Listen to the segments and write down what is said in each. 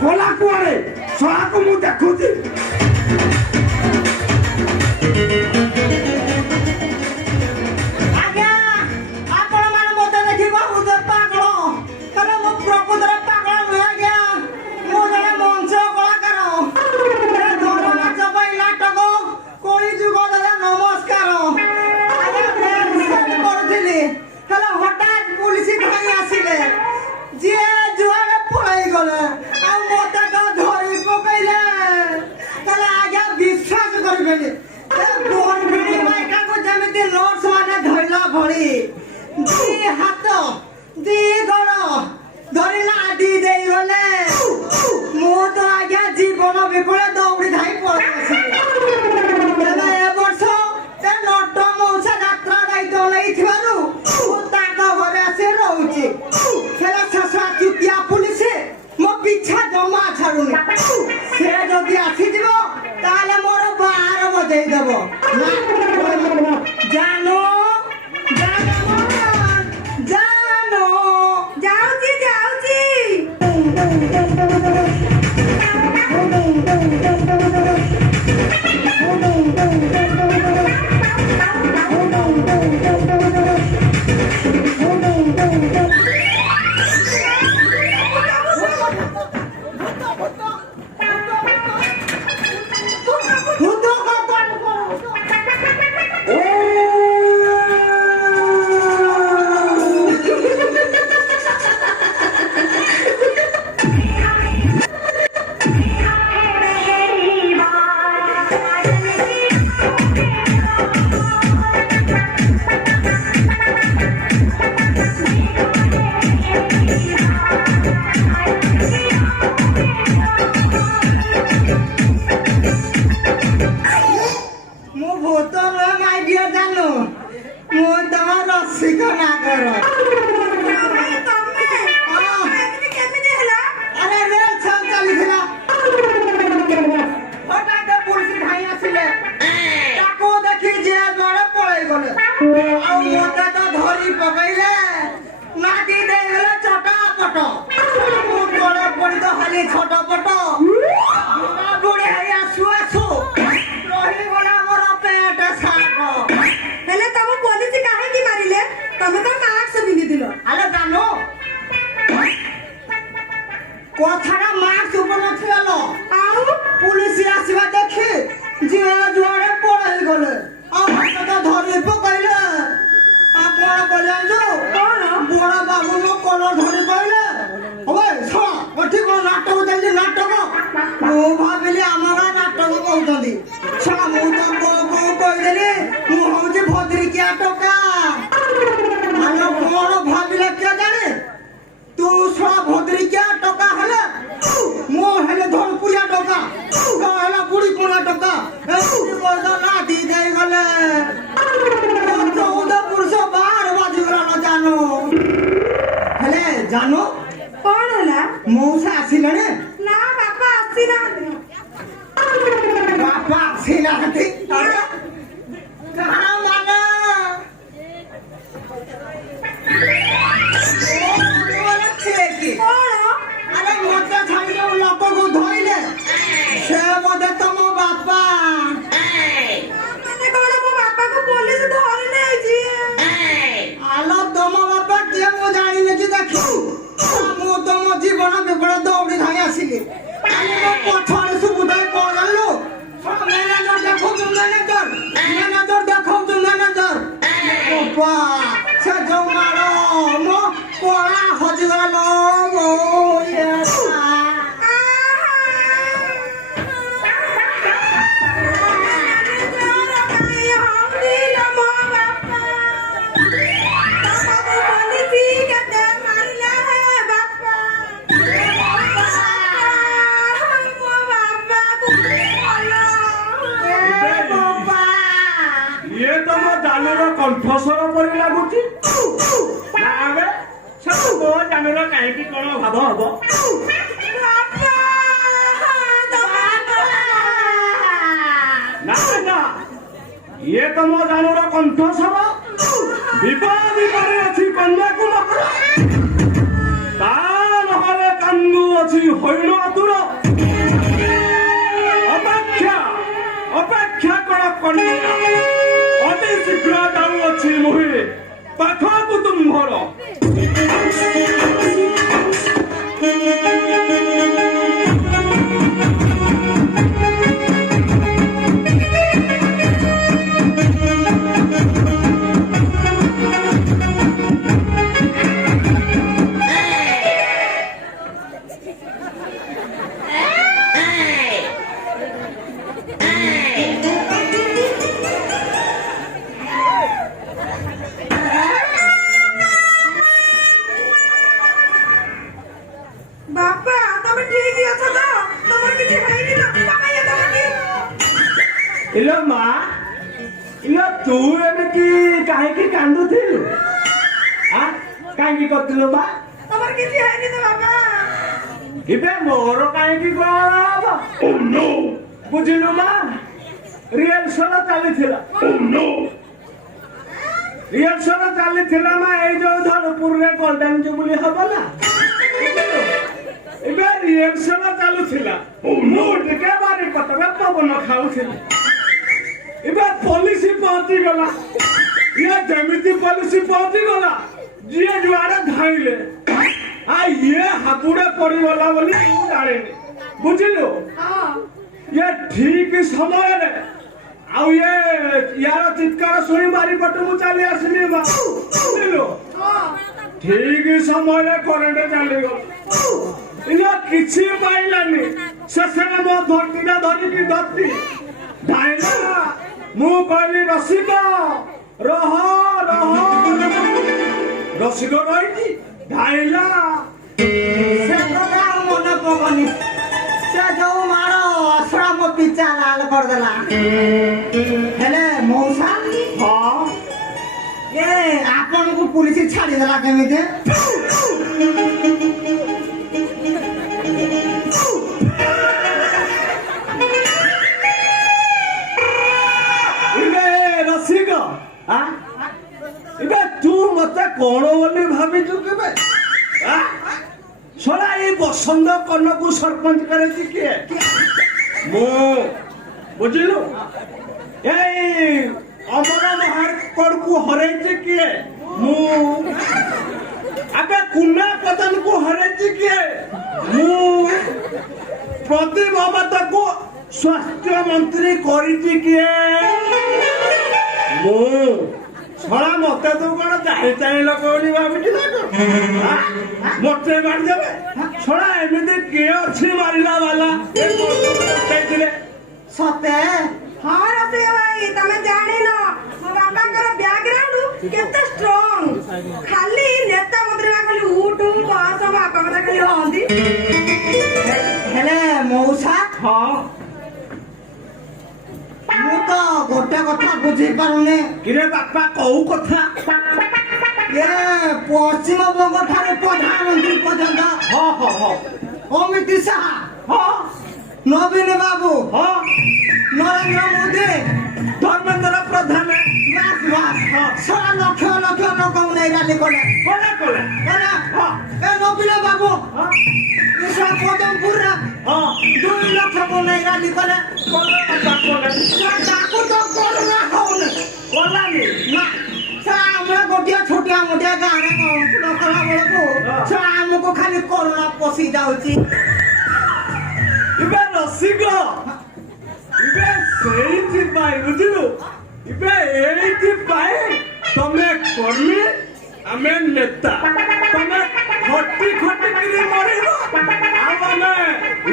Cola कुआरे सोला को मु देखुची जानो कौन है मौसा आसिला ने ना बापा आसिला बापा आसिला हती कहां माना बोला ठेकी कौन अरे मोटा छाड़ी लोग को धोइले से बोदे तम बापा मैंने कौन मो बापा को पुलिस धरि नै जी आलो तम बापा के मो जानि ने कि देखू मो तम जीवन बेबड़ दौड़ी धाई आसिले आले मो पछाड़े सुबुदाय पळलो मैनेजर देखो तुम मैनेजर देखो तुम मैनेजर बापा से जो मारो मो पळा हजिगलो मो कंठस्वर पर लगुच जानवर कहीं कौन भाव हम ନା ନା ଇଏ ତ ମୋ ଜାଣୁର କଣ୍ଠସ୍ୱର ବିବାଦରେ ଅଛି କନ୍ୟାକୁ ମକର ତା ନହେଲେ କାନ୍ଦୁ ଅଛି ହଇଣ ଆତୁର ଅପେକ୍ଷା କର କନ୍ୟା ଅତି ଶୀଘ୍ର ଯାଉଅଛି ମୁହିଁ ପାଖକୁ ତୁମ୍ଭର ବାପା ତମେ ଠିକ ଅଛ ତ ତମର କିଛି ହେଇନି ତ ତମେ ଏ ତମେ ଇଲୋ ମା ଇଲୋ ତୁ ଏମିତି କାହିଁକି କାନ୍ଦୁଥିଲୁ କାହିଁକି କରିଥିଲୁ ମା ତମର କିଛି ହେଇନି ତ ବାପା ଏବେ ମୋର କାହିଁକି କଣ ହବ ବୁଝିଲୁ ମା ରିହର୍ସଲ ଚାଲିଥିଲା ରିହର୍ସଲ ଚାଲିଥିଲା ମା ଏଇ ଯୋଉ ଧରପୁରରେ ଗୋଲ୍ଡେନ ଜୁବୁଲି ହବ ନା ଏବେ ରିହର୍ସଲ ଚାଲୁଥିଲା ମୁଁ ଟିକେ ବାରି ପଟରେ ପବନ ଖାଉଥିଲି ଏବେ ପୋଲିସ ପହଞ୍ଚିଗଲା ଇଏ ଯେମିତି ପୋଲିସ ପହଞ୍ଚିଗଲା ଯିଏ ଯୁଆଡେ ଧାଇଲେ ଇଏ ହାବୁଡେ ପଡିଗଲା ବୋଲି ମୁଁ ଜାଣିନି ବୁଝିଲୁ ଇଏ ଠିକ ସମୟରେ ଆଉ ୟାର ଚିତ୍କାର ଶୁଣି ବାରିପଟ ମୁଁ ଚାଲି ଆସିଲି ବୁଝିଲୁ ଠିକ ସମୟରେ କରେଣ୍ଟ ଚାଲିଗଲା ଇଏ କିଛି ପାଇଲାନି ଶେଷରେ ମୋ ଧରତିଟା ଧରିକି ଧରତି ଧାଇଲା ମୁଁ କହିଲି ରସିକ ରହ ରସିକ ରହିଛି ଧାଇଲା ସେ କଥା ଆଉ ମନେ ପକନି ସେ ଯୋଉ ମାଡ଼ ଅଶ୍ରାମ ପିଚା ଲାଲ କରିଦେଲା ହେଲେ ମଉସା ହଁ ଏ ଆପଣଙ୍କୁ ପୁଲିସ ଛାଡ଼ିଦେଲା କେମିତି ରସିକ ଏବେ ତୁ ମତେ କଣ ବୋଲି ଭାବିଛୁ କେବେ ଶଳା ଏଇ ବସନ୍ତ କର୍ଣ୍ଣକୁ ସରପଞ୍ଚ କରିଛି କିଏ ମୁଁ ବୁଝିଲୁ ଏଇ ଅମର ମହାକଡ଼କୁ ହରେଇଛି କିଏ ମୁଁ ଆବେ କୁନା ପ୍ରଧାନକୁ ହରେଇଛି କିଏ ମୁଁ ପ୍ରତିଭବତକୁ ସ୍ୱାସ୍ଥ୍ୟ ମନ୍ତ୍ରୀ କରିଛି କିଏ ମୁଁ ଶଳା ମତେ ତୁ କଣ ଚାହିଁ ଲୋକ ବୋଲି ଭାବିଛୁ ନା ମତେ ମାରିଦେବେ ଶଳା ଏମିତି କିଏ ଅଛି ମାରିଲା ବାଲା ସତେ ହଁ ରସିକ ଭାଇ ତମେ ଜାଣିନ ମୋ ବାପାଙ୍କର ବ୍ୟାକଗ୍ରାଉଣ୍ଡ କେତେ ଷ୍ଟ୍ରଙ୍ଗ ଖାଲି ନେତା ମନ୍ତ୍ରୀ ଖାଲି ଉଠୁ ବସ ମୋ ବାପା କଥା ଖାଲି ହଅନ୍ତି ହେଲେ ମଉସା ହଁ ମୁଁ ତ ଗୋଟେ କଥା ବୁଝିପାରୁନି କିରେ ବାପା କୋଉ କଥା ଏ ପଶ୍ଚିମବଙ୍ଗ ଠାରୁ ପ୍ରଧାନମନ୍ତ୍ରୀ ପର୍ଯ୍ୟନ୍ତ ଅମିତ ଶାହା ନବୀନ ବାବୁ ନରେନ୍ଦ୍ର ମୋଦି ଧର୍ମେନ୍ଦ୍ର ପ୍ରଧାନ ଶଳା ଲକ୍ଷ ଲକ୍ଷ ଲୋକଙ୍କୁ ନେଇ ରାଲି କଲେ ଏ ନବୀନ ବାବୁ ପଦମପୁରରେ 2 ଲକ୍ଷକୁ ନେଇ ରାଲି କଲେ ତାକୁ ତ କରୋନା ହଉନି ନା ସେ ଆମେ ଗୋଟିଏ ଛୋଟିଆ ମୋଟିଆ ଗାଁରେ କଲା ବେଳକୁ ସେ ଆମକୁ ଖାଲି କରୋନା ପଶି ଯାଉଛି ଏବେ ରସିକ ଏବେ ସେଇଥିପାଇଁ ବୁଝିଲୁ ଏବେ ଏଇଥିପାଇଁ ତମେ କର୍ମୀ ଆମେ ନେତା ତମେ ଖଟି ଖଟିକିରି ମରିବ ଆଉ ଆମେ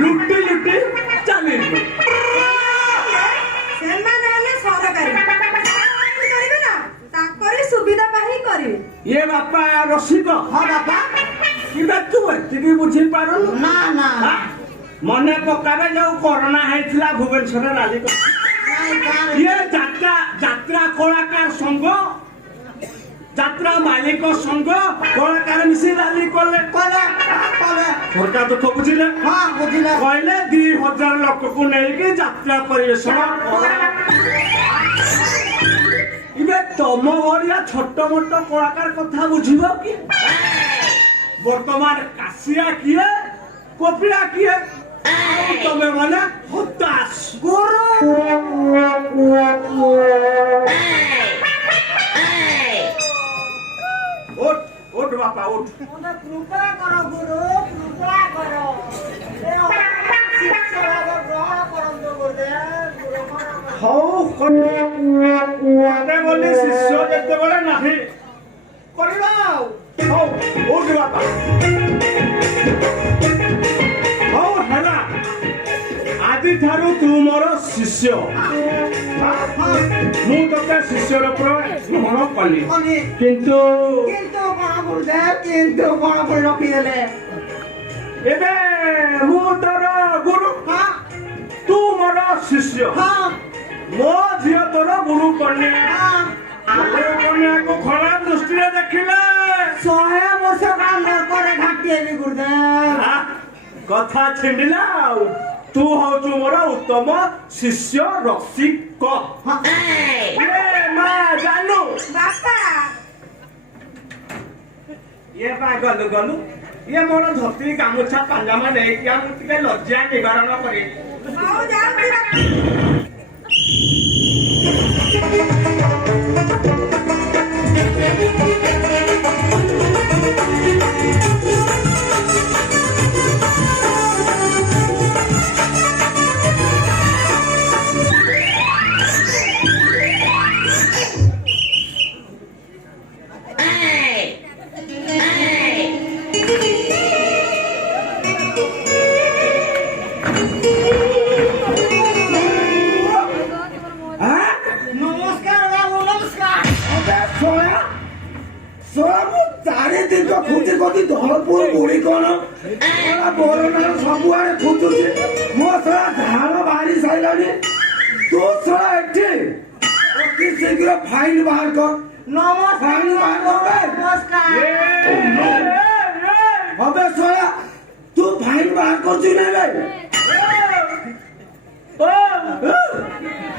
ଲୁଟି ଚାଲିବୁ ସେମାନେ ହେଲେ ସରକାରୀ କରିବେ ନା ତାଙ୍କରି ସୁବିଧା ପାଇଁ କରିବେ ଇଏ ବାପା ରସିକ ହଁ ବାପା କିବେ ତୁ ଏତିକି ବୁଝିପାରୁନୁ ନା ମନେ ପକାବେ ଯୋଉ କରୋନା ହେଇଥିଲା ଭୁବନେଶ୍ୱରରେ ରାଲି ଇଏ ଯାତ୍ରା କଳାକାର ସଂଘ ଯାତ୍ରା ମାଲିକ ସଂଘ କଳାକାର ମିଶି ରାଲି କଲେ କଲେ ସରକାର ଦୁଃଖ ବୁଝିଲେ ହଁ ବୁଝିଲେ କହିଲେ 2000 ଲୋକକୁ ନେଇକି ଯାତ୍ରା ପରିବେଷଣ ଏବେ ତମ ଭଳିଆ ଛୋଟ ମୋଟ କଳାକାର କଥା ବୁଝିବ କି ବର୍ତ୍ତମାନ କାଶିଆ କିଏ କପିଳା କିଏ ଆଉ ତମେ ମାନେ ହତାଶ ଗୁରୁ ওঠ ওঠ বাপা ওঠ মনে কৃপা করো গুরু কৃপা করো শিক্ষার গ্রহণ করন্তু গুরুদেব ହଉ ମତେ ବୋଲି ଶିଷ୍ୟ ଯେତେବେଳେ ନାହିଁ କରିବା ଆଉ ହଉ ଓଠ ବାପା ହଉ ହେଲା ଆଜିଠାରୁ ତୁ ମୋର ଶିଷ୍ୟ ମୁଁ ତତେ ଶିଷ୍ୟ ରୂପରେ ଗ୍ରହଣ କଲି କିନ୍ତୁ কিন্তু কোন গুরুদেব কিন্তু কোন করে রখিলে ଏବେ ମୁଁ ତୋର ଗୁରୁ হ্যাঁ ତୁ ମୋର ଶିଷ୍ୟ হ্যাঁ ମୋ ଝିଅ ତୋର ଗୁରୁ କନ୍ୟା হ্যাঁ ଗୁରୁ କନ୍ୟାକୁ ଖରାପ ଦୃଷ୍ଟିରେ ଦେଖିଲେ 100 ବର୍ଷ କାମ করে ঘাটিয়ে গুরুদেব ଆ, କଥା ଛିଣ୍ଡିଲା ଆଉ ତୁ ହଉଛୁ ମୋର ଉତ୍ତମ ଶିଷ୍ୟ ରସିକ ଏ ମା ଜାନୁ ବାପା ଇଏ ବା ଗଲୁ ଇଏ ମୋର ଧୋତି ଗାମୁଛା ପାଞ୍ଜାମା ନେଇକି ଆମକୁ ଟିକେ ଲଜ୍ଜା ନିବାରଣ କରି ହଉ ଯାଉଛି ବାପା নমস্কার বাবু নমস্কার ଚାରିଦିନ ଖୁଚି କତି ଧଳପୁର ଗୁଡି କଣ ବରଣାର ସବୁଆଡେ ଖୁଚୁଛି ମୋ ସଳା ଧାନ ବାହାରି ସାରିଲାଣି ତୁ ସଳା ଏଠି ଅତି ଶୀଘ୍ର ଫାଇନ ବାହାର କର নমস্কার ଫାଇନ ବାହାର କର নমস্কার হবে ସଳା ତୁ ଫାଇନ ବାହାର କରୁଛୁ ନା ବେ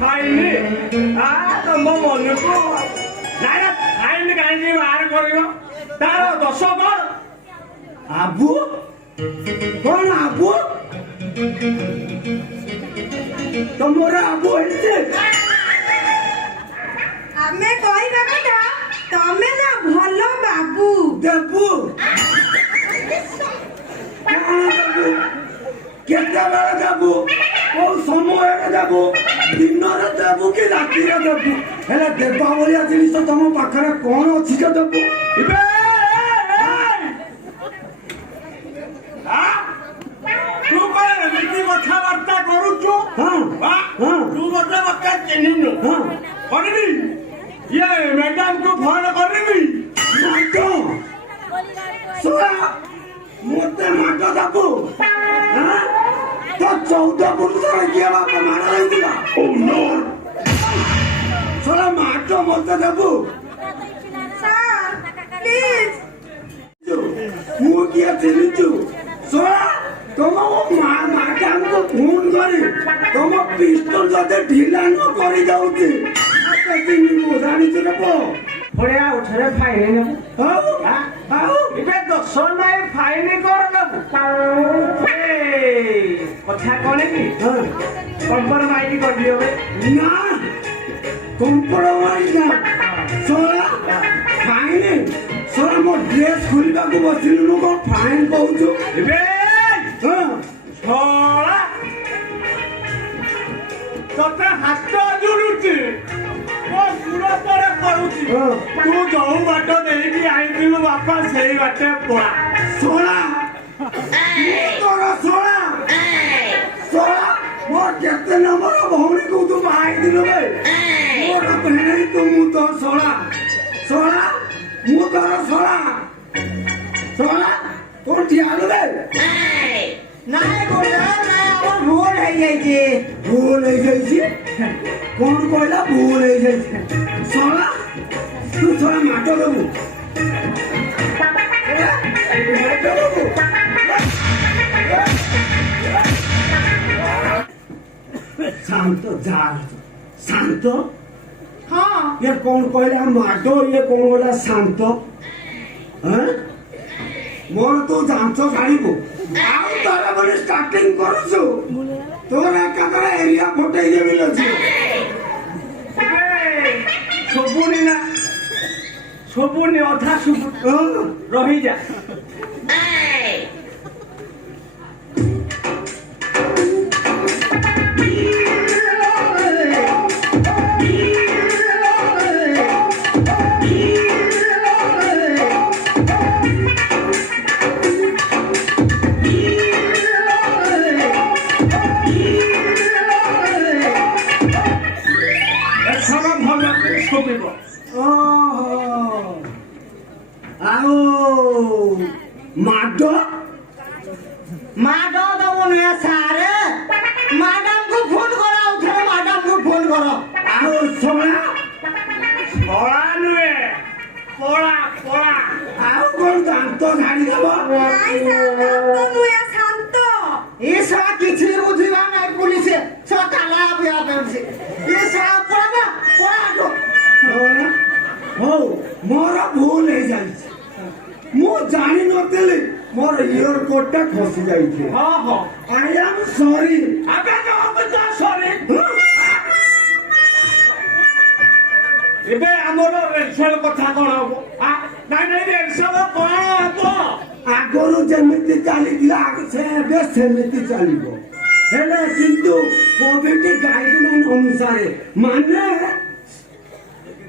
ଖାଇନି ଆ ତମ ମନକୁ ନାଇଁ ଖାଇନି କାହିଁକି ବାହାର କରିବ ତାର ଦୋଷ କଣ ଆବୁ କଣ ଆବୁ ତମର ଆବୁ ହେଇଛି ଆମେ କହିବା କଥା ତମେ ନା ଭଲ ବାବୁ ଦେବୁ କଣ ଦେବୁ କେତେବେଳେ ଦେବୁ କୋଉ ସମୟରେ ଦେବୁ ଦିନରେ ଦେବୁ କି ରାତିରେ ଦେବୁ ହେଲେ ଦେବା ଭଳିଆ ଜିନିଷ ତମ ପାଖରେ କଣ ଅଛି ଯେ ଦେବୁ ଏବେ ତୁ କଣ ଏମିତି କଥାବାର୍ତ୍ତା କରୁଛୁ ହଁ ହଁ ତୁ ମତେ ଚିହ୍ନିନୁ ହଁ କରିବି ଇଏ ମ୍ୟାଡାମକୁ ଫୋନ କରିବି ମାଟ ଶୁଣ ମୋତେ ମାଟ ଦେବୁ ତ 14 ପୁରୁଷରେ କିଏ ବାପ ମାଡ଼ ଦେଇଥିଲା ଶୁଣ ମାଟ ମୋତେ ଦେବୁ ସାର୍ ପ୍ଲିଜ ମୁଁ କିଏ ଚିହ୍ନିଛୁ ଶୁଣ ତମ ମାଡାମକୁ ଫୋନ କରି ତମ ପିଷ୍ଟଲ ଯଦି ଢିଲା ନ କରି ଯାଉଛି ମୁଁ ଜାଣିଛୁ ନା ପୁଅ ବଢିଆ ଉଠରେ ଫାଇନ ନେବୁ ହଉ ହଉ ଏବେ ଦୋଷ ନାହିଁ ଫାଇନ କର ନେବୁ କଥା କଣ କି କମ୍ପ୍ରମାଇଜ କରିଦିଅ ନା କମ୍ପ୍ରମାଇଜ ନା ଶୁଣ ଫାଇନ ଶୁଣ ମୋ ଡ୍ରେସ୍ ଖୋଲିବାକୁ ବସିଲୁ କଣ ଫାଇନ କହୁଛୁ ଏବେ ହଁ ଶଳା ତତେ ହାତ ଯୋଡୁଛି ମୋ ସୁର ପରେ କରୁଛି ତୁ ଯୋଉ ବାଟ ଦେଇକି ଆଇଥିଲୁ ବାପା ସେଇ ବାଟେ ପଳା ଶୁଣା ତୋର ଶୁଣା ଶୁଣା ମୋର କେତେ ନମ୍ବର ଭଉଣୀକୁ ତୁ ବାହାଇଥିଲୁ ବେ ମୋର ଭିଣେଇ ତୁ ମୁଁ ତୋର ଶଳା ଶଳା ମୁଁ ତୋର ଶଳା ଶଳା তোর ঠিয়ালো রে নাই গুরুদেব নাই আমার ভুল হয়ে গেছে ভুল হয়ে যাইছি কোন কইলা ভুল হয়ে যাইছে শোনা ତୁ ଶଳା ମାଡ ଦବୁ ଶାନ୍ତ ଯା ଶାନ୍ତ ହଁ ଇଏ କଣ କହିଲା ମାଡ ଇଏ କଣ କହିଲା ଶାନ୍ତ ମୋର ତୁ ଜାଞ୍ଚ ଛାଡ଼ିବୁ ଆଉ ତାର ମାନେ ଷ୍ଟାର୍ଟିଂ କରୁଛୁ ତୋର ଏକାଥରେ ଏରିଆ ଫଟେଇ ଦେବି ଅଛି ଶୁଭୁନି ନା ଶୁଭୁନି ଅଧା ଶୁଭୁ ରହିଯା ଆଉ ମାଡ ମାଡ ଦବୁନି ସାରେ ମ୍ୟାଡାମକୁ ଫୋନ କର ଆଉଥରେ ମ୍ୟାଡାମକୁ ଫୋନ କର ଆଉ ଶଳା କଳା ନୁହେଁ କଳା କଳା ଆଉ କଣ ଦାନ୍ତ ଝାଡ଼ିଦେବ ନାଇଁ ଶାନ୍ତ ନୁହେଁ ଶାନ୍ତ ଏ ସାରା କିଛି ବୁଝିବା ନାହିଁ ପୁଲିସ ସାରା କାଲା ପିଆ ପେଉଛି ଏ ସାରା ପଳା ପଳା ହଉ ମୋର ଭୁଲ ହେଇଯାଇଛି ମୁଁ ଜାଣିନଥିଲି ମୋର ଇୟର କୋଡଟା ଖସି ଯାଇଛି ହଁ ହଁ ଆଇ ଆମ୍ ସରି ଏବେ ଆମର ରେଲସେଲ କଥା କଣ ହବ ନାଇଁ ନାଇଁ ରେଲସେଲ କଣ ହବ ଆଗରୁ ଯେମିତି ଚାଲିଥିଲା ସେ ଏବେ ସେମିତି ଚାଲିବ ହେଲେ କିନ୍ତୁ କୋଭିଡ ଗାଇଡଲାଇନ ଅନୁସାରେ ମାନେ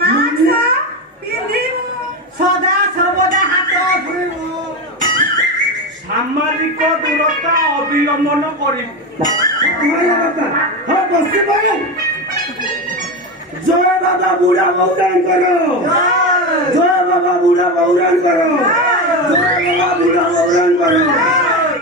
ମାସ୍କ ପିନ୍ଧିବୁ ସଦା ସର୍ବଦା ହାତ ଧୋଇବୁ ସାମାଜିକ ଦୂରତା ଅବଲମ୍ବନ କରିବୁ ହଁ ବସି ପାରେ ଜୟ ବାବା ବୁଢା ବଉରାଙ୍କର ଜୟ ବାବା ବୁଢା ବଉରାଙ୍କର ଜୟ ବାବା ବୁଢା ବଉରାଙ୍କର